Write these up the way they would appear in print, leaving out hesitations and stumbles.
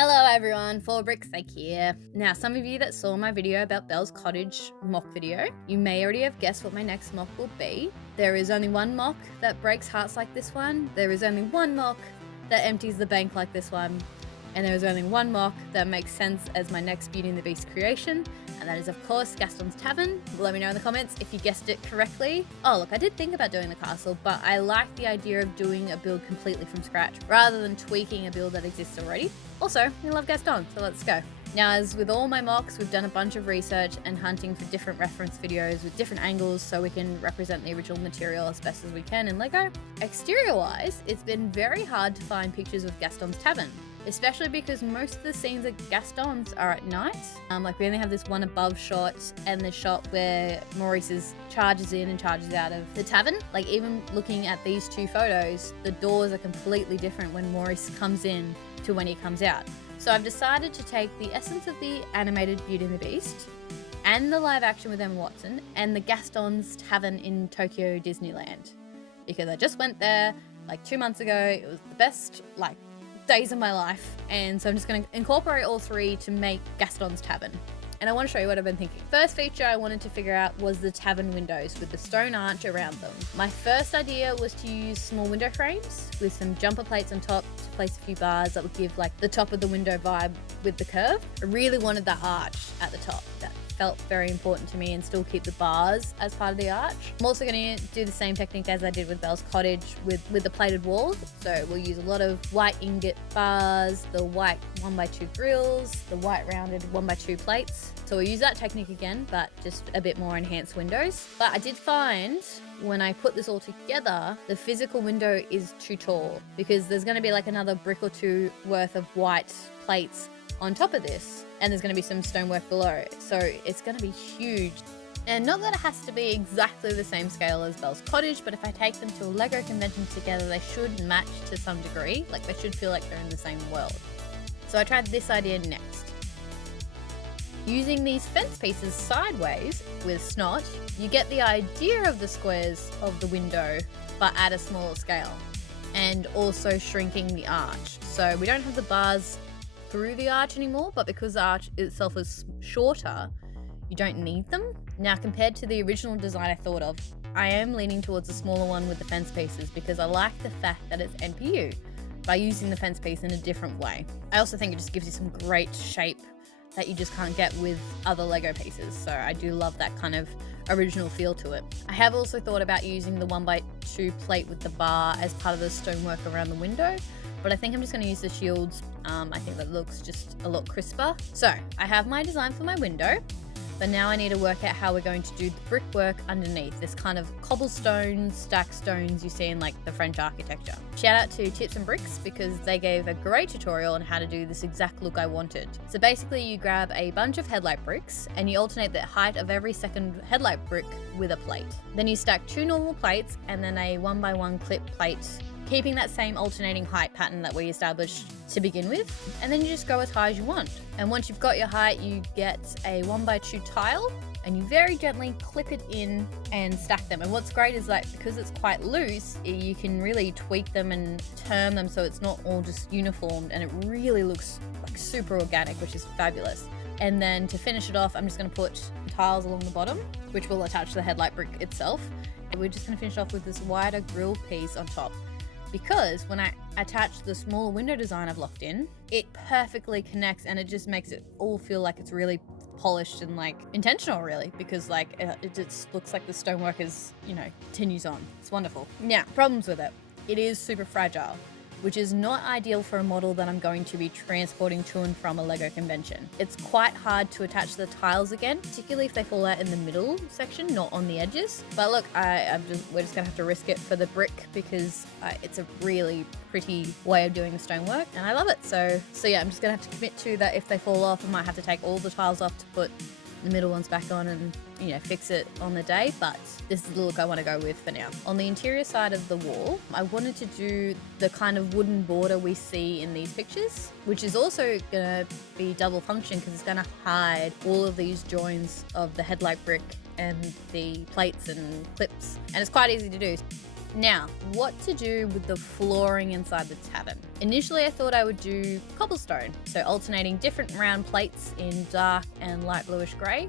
Hello everyone, 4Bricksake here. Now, some of you that saw my video about Belle's Cottage mock video, you may already have guessed what my next mock will be. There is only one mock that breaks hearts like this one, there is only one mock that empties the bank like this one, and there is only one mock that makes sense as my next Beauty and the Beast creation, and that is of course Gastons Tavern. Let me know in the comments if you guessed it correctly. Oh look, I did think about doing the castle, but I like the idea of doing a build completely from scratch rather than tweaking a build that exists already. Also, we love Gaston, so let's go. Now, as with all my mocks, we've done a bunch of research and hunting for different reference videos with different angles so we can represent the original material as best as we can in LEGO. Exterior-wise, it's been very hard to find pictures of Gastons Tavern, especially because most of the scenes at Gaston's are at night. We only have this one above shot and the shot where Maurice charges in and charges out of the tavern. Like, even looking at these two photos, the doors are completely different when Maurice comes in to when he comes out. So I've decided to take the essence of the animated Beauty and the Beast and the live action with Emma Watson and the Gastons Tavern in Tokyo Disneyland, because I just went there like 2 months ago. It was the best days of my life, and so I'm just going to incorporate all three to make Gaston's Tavern. And I want to show you what I've been thinking. First feature I wanted to figure out was the tavern windows with the stone arch around them. My first idea was to use small window frames with some jumper plates on top to place a few bars that would give the top of the window vibe with the curve. I really wanted that arch at the top. That felt very important to me, and still keep the bars as part of the arch. I'm also going to do the same technique as I did with Belle's Cottage with the plated walls. So we'll use a lot of white ingot bars, the white 1x2 grills, the white rounded 1x2 plates. So we'll use that technique again, but just a bit more enhanced windows. But I did find when I put this all together, the physical window is too tall, because there's going to be another brick or two worth of white plates on top of this, and there's going to be some stonework below, so it's going to be huge. And not that it has to be exactly the same scale as Belle's Cottage, but if I take them to a LEGO convention together, they should match to some degree. They should feel like they're in the same world. So I tried this idea next. Using these fence pieces sideways with snot, you get the idea of the squares of the window, but at a smaller scale, and also shrinking the arch. So we don't have the bars through the arch anymore, but because the arch itself is shorter, you don't need them. Now, compared to the original design I thought of, I am leaning towards the smaller one with the fence pieces, because I like the fact that it's NPU by using the fence piece in a different way. I also think it just gives you some great shape that you just can't get with other Lego pieces, so I do love that kind of original feel to it. I have also thought about using the 1x2 plate with the bar as part of the stonework around the window, but I think I'm just going to use the shields. I think that looks just a lot crisper. So I have my design for my window, but now I need to work out how we're going to do the brickwork underneath, this kind of cobblestone stack stones you see in the French architecture. Shout out to Tips and Bricks, because they gave a great tutorial on how to do this exact look I wanted. So basically you grab a bunch of headlight bricks and you alternate the height of every second headlight brick with a plate. Then you stack 2 normal plates and then a 1x1 clip plate, keeping that same alternating height pattern that we established to begin with, and then you just go as high as you want. And once you've got your height, you get a 1x2 tile, and you very gently clip it in and stack them. And what's great is because it's quite loose, you can really tweak them and turn them so it's not all just uniformed, and it really looks super organic, which is fabulous. And then to finish it off, I'm just going to put tiles along the bottom, which will attach to the headlight brick itself. And we're just going to finish off with this wider grill piece on top, because when I attach the smaller window design I've locked in, it perfectly connects, and it just makes it all feel like it's really polished and intentional, really, because it just looks like the stonework is, continues on. It's wonderful. Now, problems with it. It is super fragile, which is not ideal for a model that I'm going to be transporting to and from a LEGO convention. It's quite hard to attach the tiles again, particularly if they fall out in the middle section, not on the edges. But look, we're just gonna have to risk it for the brick, because it's a really pretty way of doing the stonework, and I love it. So yeah, I'm just gonna have to commit to that. If they fall off, I might have to take all the tiles off to put the middle ones back on and fix it on the day, but this is the look I want to go with for now. On the interior side of the wall, I wanted to do the kind of wooden border we see in these pictures, which is also going to be double function, because it's going to hide all of these joins of the headlight brick and the plates and clips, and it's quite easy to do. Now, what to do with the flooring inside the tavern? Initially, I thought I would do cobblestone, so alternating different round plates in dark and light bluish grey.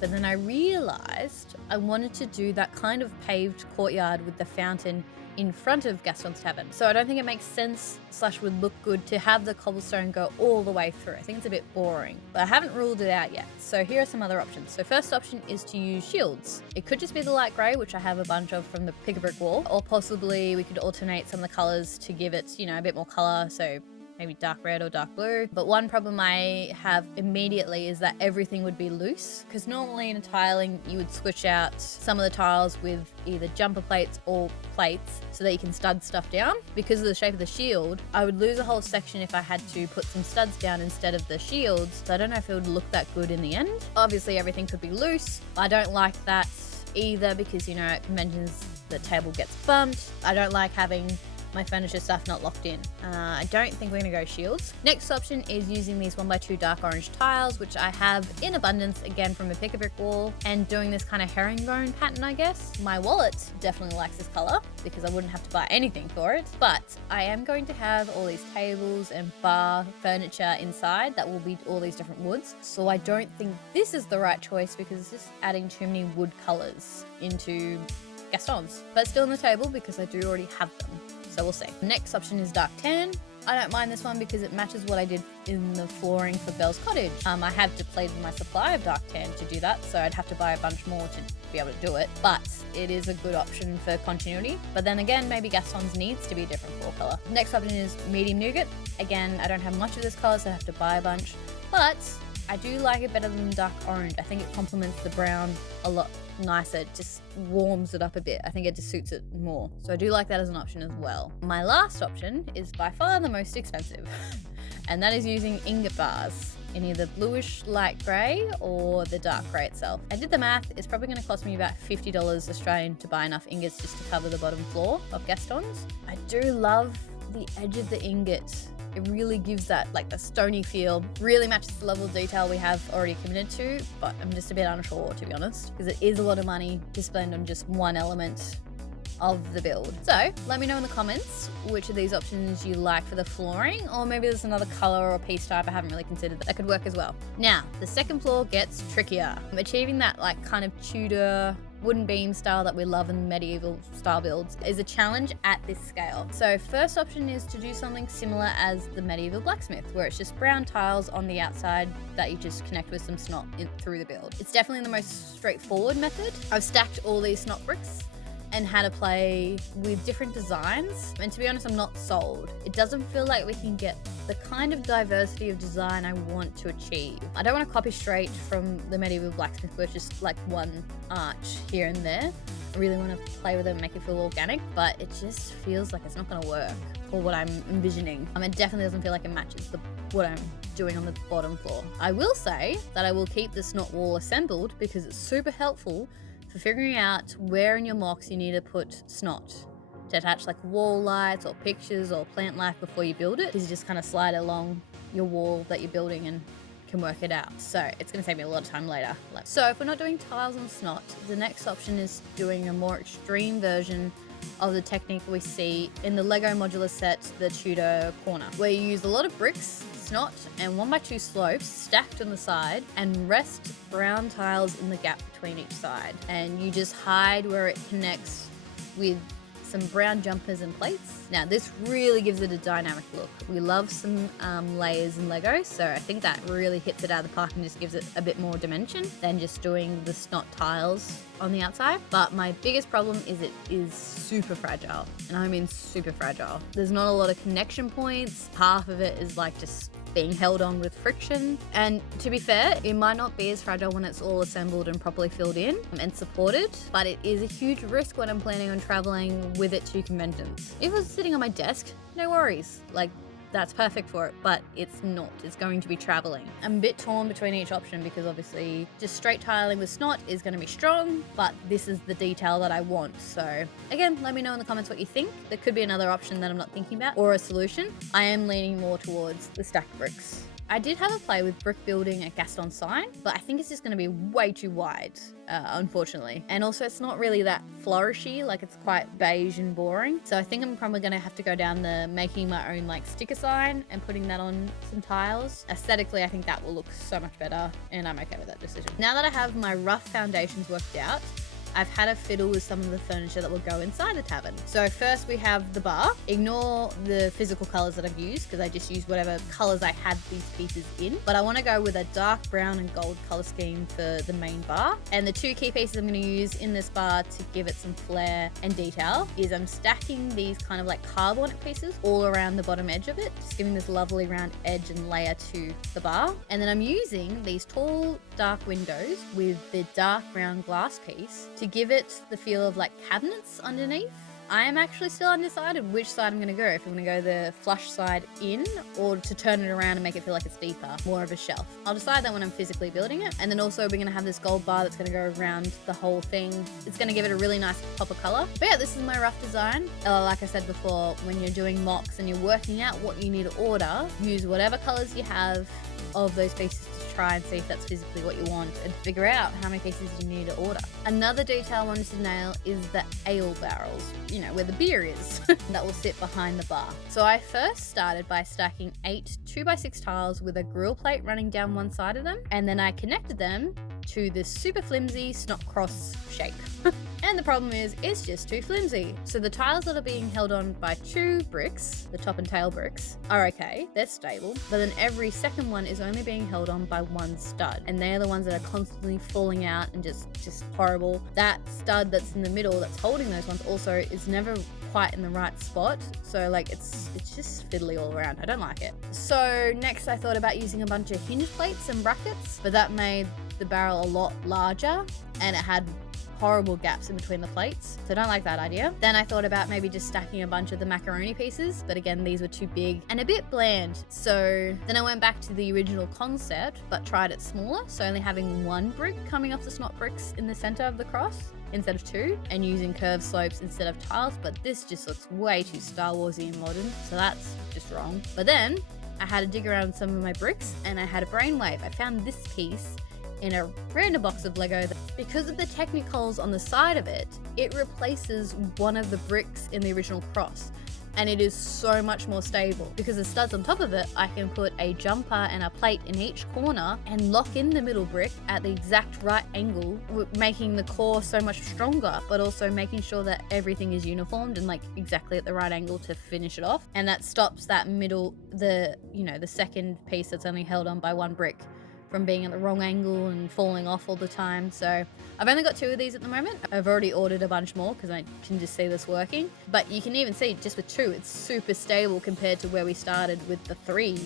But then I realised I wanted to do that kind of paved courtyard with the fountain in front of Gastons Tavern. So I don't think it makes sense / would look good to have the cobblestone go all the way through. I think it's a bit boring, but I haven't ruled it out yet. So here are some other options. So first option is to use shields. It could just be the light grey, which I have a bunch of from the pick-a-brick wall, or possibly we could alternate some of the colours to give it, a bit more colour. So maybe dark red or dark blue. But one problem I have immediately is that everything would be loose, because normally in a tiling you would switch out some of the tiles with either jumper plates or plates so that you can stud stuff down. Because of the shape of the shield, I would lose a whole section if I had to put some studs down instead of the shields. So I don't know if it would look that good in the end. Obviously everything could be loose. I don't like that either because, at conventions the table gets bumped. I don't like having my furniture stuff not locked in. I don't think we're gonna go shields. Next option is using these 1x2 dark orange tiles, which I have in abundance, again from a pick-a-brick wall, and doing this kind of herringbone pattern, I guess. My wallet definitely likes this color because I wouldn't have to buy anything for it, but I am going to have all these tables and bar furniture inside that will be all these different woods. So I don't think this is the right choice because it's just adding too many wood colors into Gastons, but still on the table because I do already have them. So we'll see. Next option is dark tan. I don't mind this one because it matches what I did in the flooring for Belle's Cottage. I had depleted my supply of dark tan to do that, so I'd have to buy a bunch more to be able to do it. But it is a good option for continuity. But then again, maybe Gastons needs to be a different floor color. Next option is medium nougat. Again, I don't have much of this color, so I have to buy a bunch. But I do like it better than dark orange. I think it complements the brown a lot nicer. It just warms it up a bit. I think it just suits it more. So I do like that as an option as well. My last option is by far the most expensive, and that is using ingot bars in either bluish light grey or the dark grey itself. I did the math. It's probably going to cost me about $50 Australian to buy enough ingots just to cover the bottom floor of Gastons. I do love the edge of the ingot. It really gives that the stony feel, really matches the level of detail we have already committed to, but I'm just a bit unsure, to be honest, because it is a lot of money to spend on just one element of the build. So let me know in the comments which of these options you like for the flooring, or maybe there's another color or piece type I haven't really considered that could work as well. Now, the second floor gets trickier. Achieving that kind of Tudor wooden beam style that we love in medieval style builds is a challenge at this scale. So first option is to do something similar as the medieval blacksmith, where it's just brown tiles on the outside that you just connect with some snot through the build. It's definitely the most straightforward method. I've stacked all these snot bricks and how to play with different designs. And to be honest, I'm not sold. It doesn't feel like we can get the kind of diversity of design I want to achieve. I don't want to copy straight from the medieval blacksmith where it's just one arch here and there. I really want to play with it and make it feel organic, but it just feels like it's not going to work for what I'm envisioning. It definitely doesn't feel like it matches what I'm doing on the bottom floor. I will say that I will keep the snot wall assembled because it's super helpful for figuring out where in your mocks you need to put snot to attach wall lights or pictures or plant life before you build it, because you just kind of slide along your wall that you're building and can work it out. So it's going to save me a lot of time later. So if we're not doing tiles and snot, the next option is doing a more extreme version of the technique we see in the Lego modular set, the Tudor corner, where you use a lot of bricks, snot, and 1x2 slopes stacked on the side and rest brown tiles in the gap between each side. And you just hide where it connects with some brown jumpers and plates. Now this really gives it a dynamic look. We love some layers in Lego, so I think that really hits it out of the park and just gives it a bit more dimension than just doing the snot tiles on the outside. But my biggest problem is it is super fragile, and I mean super fragile. There's not a lot of connection points. Half of it is just being held on with friction. And to be fair, it might not be as fragile when it's all assembled and properly filled in and supported, but it is a huge risk when I'm planning on traveling with it to conventions. If it was sitting on my desk, no worries. that's perfect for it, but it's not. It's going to be traveling. I'm a bit torn between each option because obviously just straight tiling with snot is going to be strong, but this is the detail that I want. So again, let me know in the comments what you think. There could be another option that I'm not thinking about or a solution. I am leaning more towards the stacked bricks. I did have a play with brick building at Gastons Tavern, but I think it's just going to be way too wide, unfortunately. And also it's not really that flourishy, like it's quite beige and boring. So I think I'm probably going to have to go down the making my own like sticker sign and putting that on some tiles. Aesthetically, I think that will look so much better and I'm okay with that decision. Now that I have my rough foundations worked out, I've had a fiddle with some of the furniture that will go inside the tavern. So first we have the bar. Ignore the physical colors that I've used because I just used whatever colors I had these pieces in. But I want to go with a dark brown and gold color scheme for the main bar. And the two key pieces I'm going to use in this bar to give it some flair and detail is I'm stacking these kind of like carbonic pieces all around the bottom edge of it, just giving this lovely round edge and layer to the bar. And then I'm using these tall dark windows with the dark brown glass piece to give it the feel of like cabinets underneath. I am actually still undecided which side I'm going to go. If I'm going to go the flush side in or to turn it around and make it feel like it's deeper, more of a shelf. I'll decide that when I'm physically building it. And then also we're going to have this gold bar that's going to go around the whole thing. It's going to give it a really nice pop of color. But yeah, this is my rough design. Like I said before, when you're doing mocks and you're working out what you need to order, use whatever colors you have of those pieces to try and see if that's physically what you want and figure out how many pieces you need to order. Another detail I wanted to nail is the ale barrels, you know, where the beer is that will sit behind the bar. So I first started by stacking 8 2x6 tiles with a grill plate running down one side of them, and then I connected them to this super flimsy snot cross shape. And the problem is, it's just too flimsy. So the tiles that are being held on by 2 bricks, the top and tail bricks, are okay, they're stable, but then every second one is only being held on by 1 stud. And they're the ones that are constantly falling out and just horrible. That stud that's in the middle that's holding those ones also is never quite in the right spot. So like it's just fiddly all around. I don't like it. So next I thought about using a bunch of hinge plates and brackets, but that made the barrel a lot larger and it had horrible gaps in between the plates, so I don't like that idea. Then I thought about maybe just stacking a bunch of the macaroni pieces, but again these were too big and a bit bland. So then I went back to the original concept but tried it smaller, so only having 1 brick coming off the snot bricks in the center of the cross instead of 2, and using curved slopes instead of tiles. But this just looks way too Star Warsy and modern, so that's just wrong. But then I had to dig around some of my bricks and I had a brainwave. I found this piece in a random box of Lego. Because of the technicals on the side of it, it replaces one of the bricks in the original cross, and it is so much more stable. Because the studs on top of it, I can put a jumper and a plate in each corner and lock in the middle brick at the exact right angle, making the core so much stronger, but also making sure that everything is uniformed and like exactly at the right angle to finish it off. And that stops that middle, the second piece that's only held on by 1 brick from being at the wrong angle and falling off all the time. So I've only got 2 of these at the moment. I've already ordered a bunch more because I can just see this working. But you can even see just with 2, it's super stable compared to where we started with the 3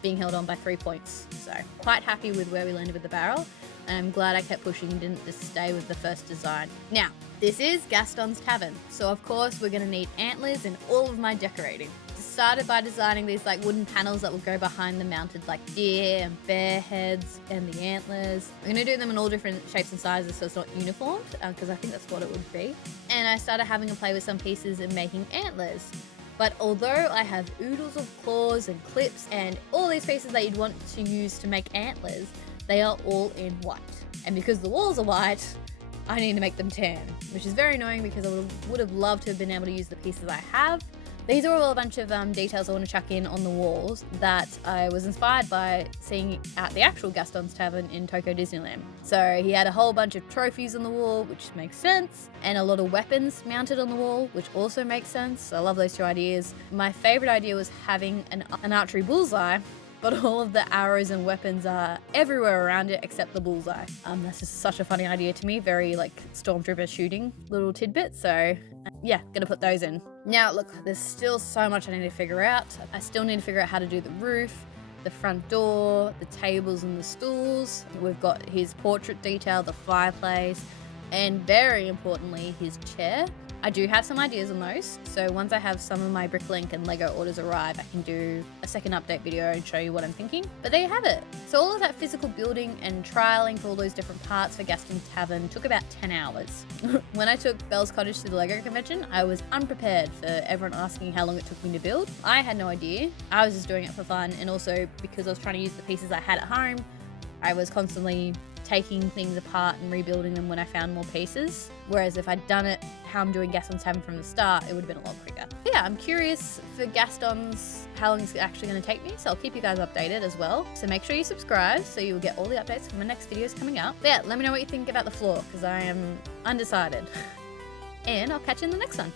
being held on by 3 points. So quite happy with where we landed with the barrel. And I'm glad I kept pushing and didn't just stay with the first design. Now, this is Gastons Tavern. So of course we're gonna need antlers in all of my decorating. Started by designing these like wooden panels that will go behind the mounted like deer and bear heads and the antlers. I'm going to do them in all different shapes and sizes so it's not uniformed, because I think that's what it would be. And I started having a play with some pieces and making antlers. But although I have oodles of claws and clips and all these pieces that you'd want to use to make antlers, they are all in white. And because the walls are white, I need to make them tan, which is very annoying because I would have loved to have been able to use the pieces I have. These are all a bunch of details I want to chuck in on the walls that I was inspired by seeing at the actual Gastons Tavern in Tokyo Disneyland. So he had a whole bunch of trophies on the wall, which makes sense, and a lot of weapons mounted on the wall, which also makes sense. I love those 2 ideas. My favorite idea was having an archery bullseye, but all of the arrows and weapons are everywhere around it except the bullseye. That's just such a funny idea to me, very like stormtrooper shooting little tidbit. So yeah, gonna put those in. Now look, there's still so much I need to figure out. I still need to figure out how to do the roof, the front door, the tables and the stools. We've got his portrait detail, the fireplace, and very importantly, his chair. I do have some ideas on those, so once I have some of my Bricklink and Lego orders arrive, I can do a second update video and show you what I'm thinking. But there you have it. So all of that physical building and trialing for all those different parts for Gastons Tavern took about 10 hours. When I took Belle's Cottage to the Lego convention, I was unprepared for everyone asking how long it took me to build. I had no idea. I was just doing it for fun, and also because I was trying to use the pieces I had at home, I was constantly taking things apart and rebuilding them when I found more pieces. Whereas if I'd done it how I'm doing Gastons Tavern from the start, it would have been a lot quicker. But yeah, I'm curious for Gastons how long it's actually going to take me, so I'll keep you guys updated as well. So make sure you subscribe so you will get all the updates from my next videos coming up. But yeah, let me know what you think about the floor, because I am undecided. And I'll catch you in the next one.